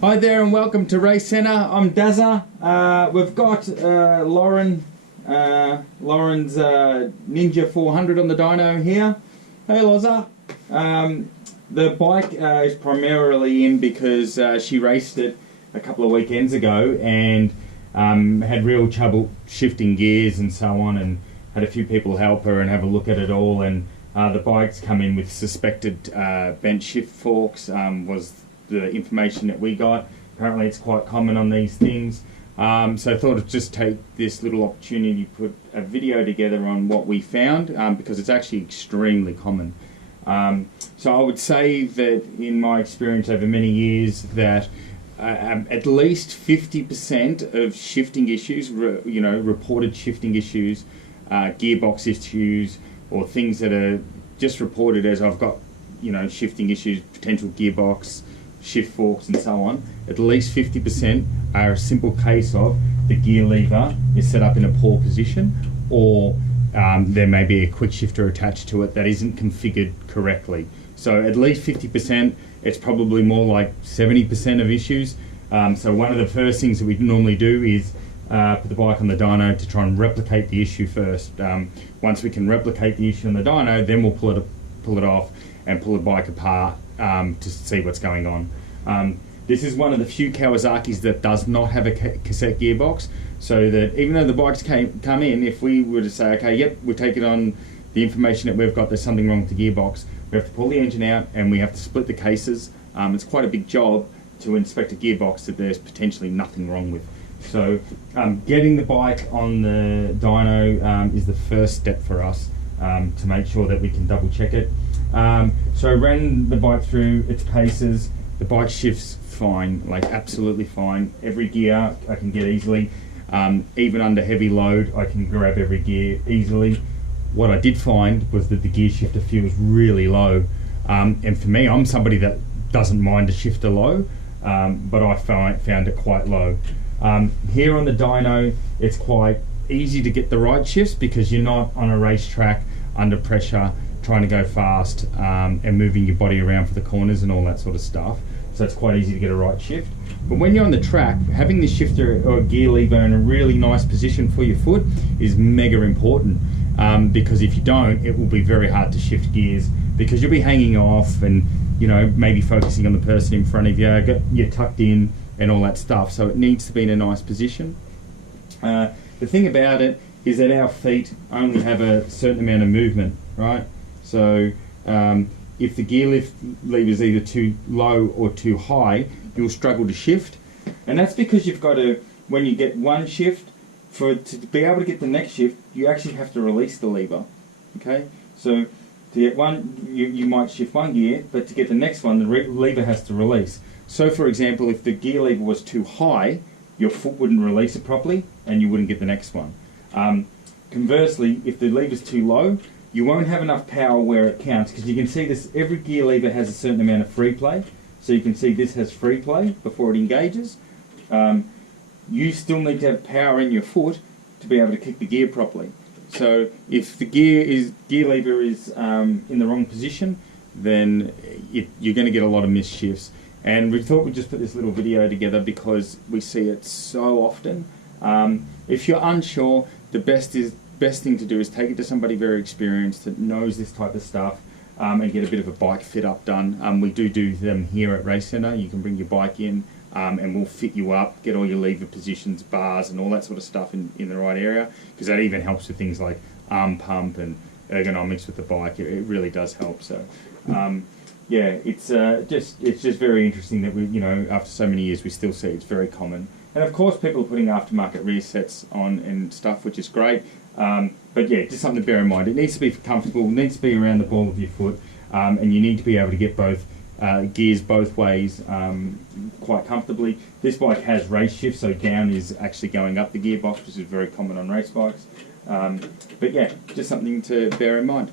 Hi there and welcome to Race Centre. I'm Dazza. We've got Lauren's Ninja 400 on the dyno here. Hey Loza. The bike is primarily in because she raced it a couple of weekends ago and had real trouble shifting gears and so on, and had a few people help her and have a look at it all, and the bike's come in with suspected bent shift forks, was the information that we got. Apparently it's quite common on these things, so I thought I'd just take this little opportunity to put a video together on what we found, because it's actually extremely common. So I would say that in my experience over many years that at least 50% of shifting issues, reported shifting issues, gearbox issues, or things that are just reported as I've got, shifting issues, potential gearbox, shift forks and so on, at least 50% are a simple case of the gear lever is set up in a poor position, or there may be a quick shifter attached to it that isn't configured correctly. So at least 50%, it's probably more like 70% of issues. So one of the first things that we normally do is put the bike on the dyno to try and replicate the issue first. Once we can replicate the issue on the dyno, then we'll pull it off and pull the bike apart to see what's going on. This is one of the few Kawasaki's that does not have a cassette gearbox, so that even though the bikes come in, if we were to say, okay, yep, we'll take it on the information that we've got, there's something wrong with the gearbox, we have to pull the engine out and we have to split the cases. It's quite a big job to inspect a gearbox that there's potentially nothing wrong with. So getting the bike on the dyno is the first step for us to make sure that we can double check it. So I ran the bike through its paces. The bike shifts fine, like absolutely fine. Every gear I can get easily. Even under heavy load, I can grab every gear easily. What I did find was that the gear shifter feels really low. And for me, I'm somebody that doesn't mind a shifter low, but I found it quite low. Here on the dyno, it's quite easy to get the right shifts because you're not on a racetrack under pressure trying to go fast and moving your body around for the corners and all that sort of stuff. So it's quite easy to get a right shift. But when you're on the track, having the shifter or gear lever in a really nice position for your foot is mega important, because if you don't, it will be very hard to shift gears because you'll be hanging off and maybe focusing on the person in front of you, you're tucked in and all that stuff. So it needs to be in a nice position. The thing about it is that our feet only have a certain amount of movement, right? So if the gear lever is either too low or too high, you'll struggle to shift. And that's because you've got to, when you get one shift, to be able to get the next shift, you actually have to release the lever, okay? So to get one, you might shift one gear, but to get the next one, the lever has to release. So for example, if the gear lever was too high, your foot wouldn't release it properly and you wouldn't get the next one. Conversely, if the lever's too low, you won't have enough power where it counts, because you can see this, every gear lever has a certain amount of free play. So you can see this has free play before it engages. You still need to have power in your foot to be able to kick the gear properly. So if the gear lever is in the wrong position, then you're going to get a lot of missed shifts. And we thought we'd just put this little video together because we see it so often. If you're unsure, the best thing to do is take it to somebody very experienced that knows this type of stuff, and get a bit of a bike fit up done. We do them here at Race Centre. You can bring your bike in and we'll fit you up, get all your lever positions, bars and all that sort of stuff in the right area, because that even helps with things like arm pump and ergonomics with the bike. It really does help. So yeah, it's just very interesting that we, after so many years we still see it's very common. And of course people are putting aftermarket rear sets on and stuff, which is great. But yeah, just something to bear in mind. It needs to be comfortable, it needs to be around the ball of your foot, and you need to be able to get both gears both ways quite comfortably. This bike has race shift, so down is actually going up the gearbox, which is very common on race bikes. But yeah, just something to bear in mind.